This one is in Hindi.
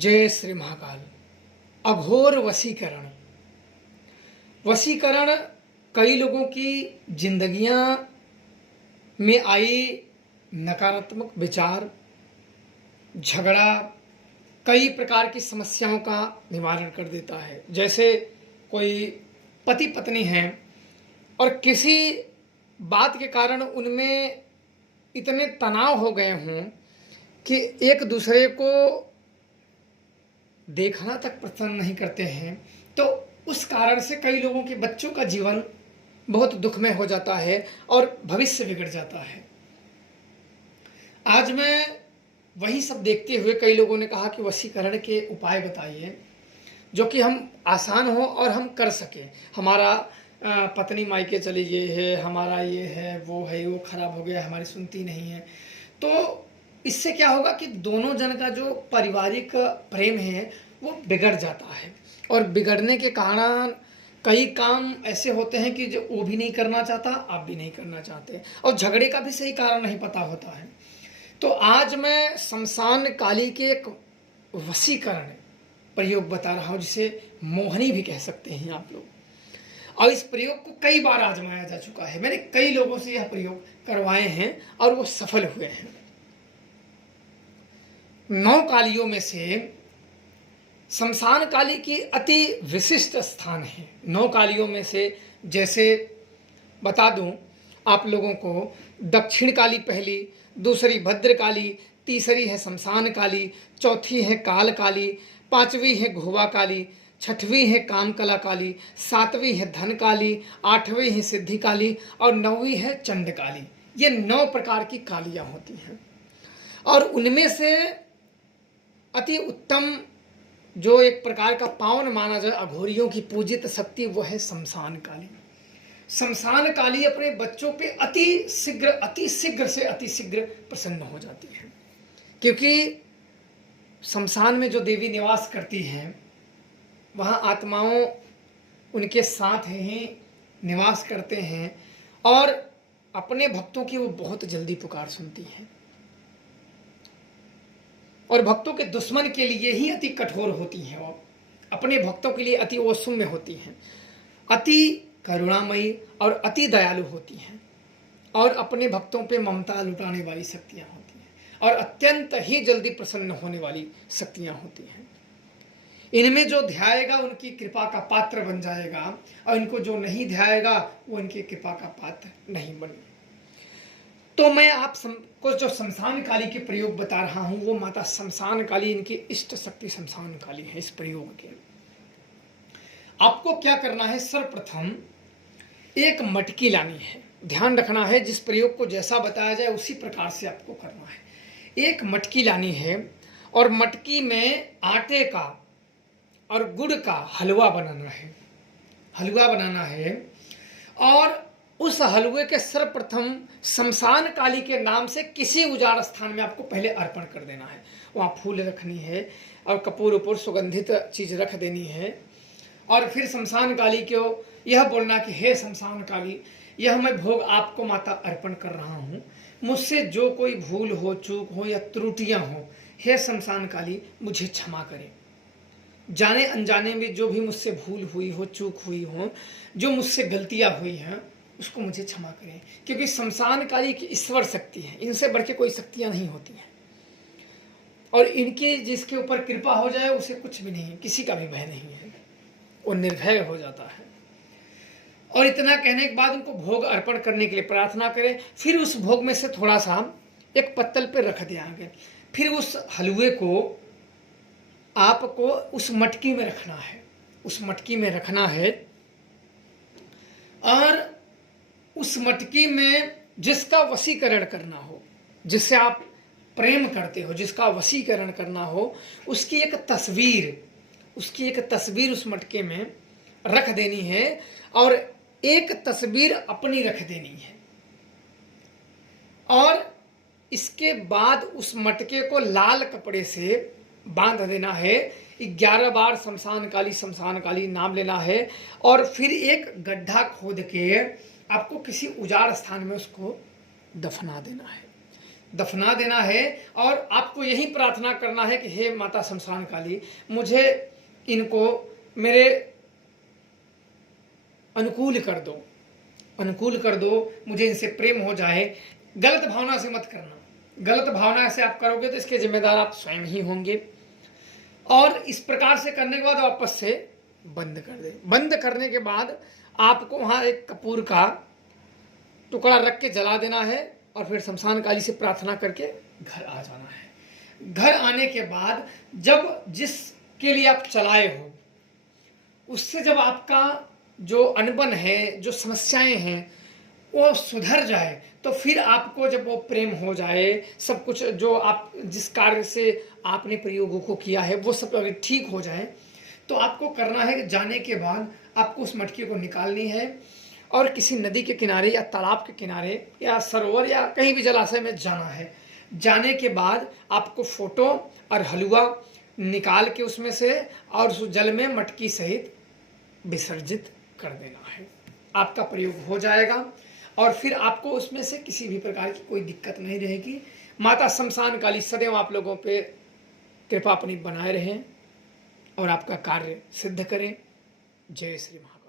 जय श्री महाकाल। अघोर वशीकरण। वशीकरण कई लोगों की जिंदगियां में आई नकारात्मक विचार, झगड़ा, कई प्रकार की समस्याओं का निवारण कर देता है। जैसे कोई पति पत्नी हैं और किसी बात के कारण उनमें इतने तनाव हो गए हों कि एक दूसरे को देखना तक पसंद नहीं करते हैं, तो उस कारण से कई लोगों के बच्चों का जीवन बहुत दुखमय हो जाता है और भविष्य बिगड़ जाता है। आज मैं वही सब देखते हुए कई लोगों ने कहा कि वशीकरण के उपाय बताइए जो कि हम आसान हो और हम कर सकें। हमारा पत्नी मायके चली गई है, हमारा ये है, वो खराब हो गया, हमारी सुनती नहीं है। तो इससे क्या होगा कि दोनों जन का जो पारिवारिक प्रेम है वो बिगड़ जाता है और बिगड़ने के कारण कई काम ऐसे होते हैं कि जो वो भी नहीं करना चाहता, आप भी नहीं करना चाहते, और झगड़े का भी सही कारण नहीं पता होता है। तो आज मैं शमशान काली के एक वशीकरण प्रयोग बता रहा हूँ, जिसे मोहनी भी कह सकते हैं आप लोग। और इस प्रयोग को कई बार आजमाया जा चुका है। मैंने कई लोगों से यह प्रयोग करवाए हैं और वो सफल हुए हैं। 9 कालियों में से शमशान काली की अति विशिष्ट स्थान है। 9 कालियों में से जैसे बता दूं आप लोगों को, दक्षिण काली पहली, दूसरी भद्र काली, तीसरी है शमशान काली, चौथी है काल काली, पांचवी है घुवा काली, छठवीं है कामकला काली, सातवीं है धन काली, आठवीं है सिद्धि काली और 9वीं है चंड काली। ये 9 प्रकार की कालियां होती हैं और उनमें से अति उत्तम जो एक प्रकार का पावन माना जाए अघोरियों की पूजित शक्ति, वो है शमशान काली। शमशान काली अपने बच्चों पे अति शीघ्र से अति शीघ्र प्रसन्न हो जाती है, क्योंकि शमशान में जो देवी निवास करती हैं वहाँ आत्माओं उनके साथ ही निवास करते हैं और अपने भक्तों की वो बहुत जल्दी पुकार सुनती हैं और भक्तों के दुश्मन के लिए ही अति कठोर होती हैं। वो अपने भक्तों के लिए अति औसुम्य होती हैं, अति करुणामयी और अति दयालु होती हैं और अपने भक्तों पे ममता लुटाने वाली शक्तियाँ होती हैं और अत्यंत ही जल्दी प्रसन्न होने वाली शक्तियाँ होती हैं। इनमें जो ध्याएगा उनकी कृपा का पात्र बन जाएगा और इनको जो नहीं ध्याएगा वो इनकी कृपा का पात्र नहीं बने। तो मैं आप को जो शमशान काली के प्रयोग बता रहा हूँ वो माता शमशान काली, इनकी इष्ट शक्ति शमशान काली है। इस प्रयोग के आपको क्या करना है, सर्वप्रथम एक मटकी लानी है। ध्यान रखना है जिस प्रयोग को जैसा बताया जाए उसी प्रकार से आपको करना है। एक मटकी लानी है और मटकी में आटे का और गुड़ का हलवा बनाना है और उस हलवे के सर्वप्रथम शमशान काली के नाम से किसी उजाड़ स्थान में आपको पहले अर्पण कर देना है। वहाँ फूल रखनी है और कपूर उपूर सुगंधित चीज रख देनी है और फिर शमशान काली को यह बोलना कि हे शमशान काली, यह मैं भोग आपको माता अर्पण कर रहा हूँ। मुझसे जो कोई भूल हो, चूक हो या त्रुटियाँ हो, हे शमशान काली मुझे क्षमा करें। जाने अनजाने में जो भी मुझसे भूल हुई हो, चूक हुई हो, जो मुझसे गलतियाँ हुई हैं, उसको मुझे क्षमा करें। क्योंकि शमशान काली की ईश्वर शक्ति है, इनसे बढ़ के कोई शक्तियाँ नहीं होती हैं और इनकी जिसके ऊपर कृपा हो जाए उसे कुछ भी नहीं, किसी का भी भय नहीं है, वो निर्भय हो जाता है। और इतना कहने के बाद उनको भोग अर्पण करने के लिए प्रार्थना करें। फिर उस भोग में से थोड़ा सा एक पत्तल पे रख दिया आगे। फिर उस हलवे को आपको उस मटकी में रखना है, उस मटकी में रखना है और उस मटकी में जिसका वशीकरण करना हो, जिससे आप प्रेम करते हो, जिसका वशीकरण करना हो, उसकी एक तस्वीर उस मटके में रख देनी है और एक तस्वीर अपनी रख देनी है। और इसके बाद उस मटके को लाल कपड़े से बांध देना है। 11 बार शमशान काली नाम लेना है और फिर एक गड्ढा खोद के आपको किसी उजाड़ स्थान में उसको दफना देना है। दफना देना है और आपको यही प्रार्थना करना है कि हे माता शमशान काली, मुझे इनको मेरे अनुकूल कर दो, अनुकूल कर दो, मुझे इनसे प्रेम हो जाए। गलत भावना से मत करना, गलत भावना से आप करोगे तो इसके जिम्मेदार आप स्वयं ही होंगे। और इस प्रकार से करने के बाद वापस से बंद कर दे। बंद करने के बाद आपको वहाँ एक कपूर का टुकड़ा रख के जला देना है और फिर शमशान काली से प्रार्थना करके घर आ जाना है। घर आने के बाद जब जिसके लिए आप चलाए हो उससे जब आपका जो अनबन है, जो समस्याएं हैं वो सुधर जाए, तो फिर आपको जब वो प्रेम हो जाए, सब कुछ जो आप जिस कार्य से आपने प्रयोगों को किया है वो सब अगर ठीक हो जाए, तो आपको करना है कि जाने के बाद आपको उस मटकी को निकालनी है और किसी नदी के किनारे या तालाब के किनारे या सरोवर या कहीं भी जलाशय में जाना है। जाने के बाद आपको फोटो और हलवा निकाल के उसमें से और उस जल में मटकी सहित विसर्जित कर देना है। आपका प्रयोग हो जाएगा और फिर आपको उसमें से किसी भी प्रकार की कोई दिक्कत नहीं रहेगी। माता शमशान काली सदैव आप लोगों पे कृपा अपनी बनाए रहें और आपका कार्य सिद्ध करें। जय श्री महाराज।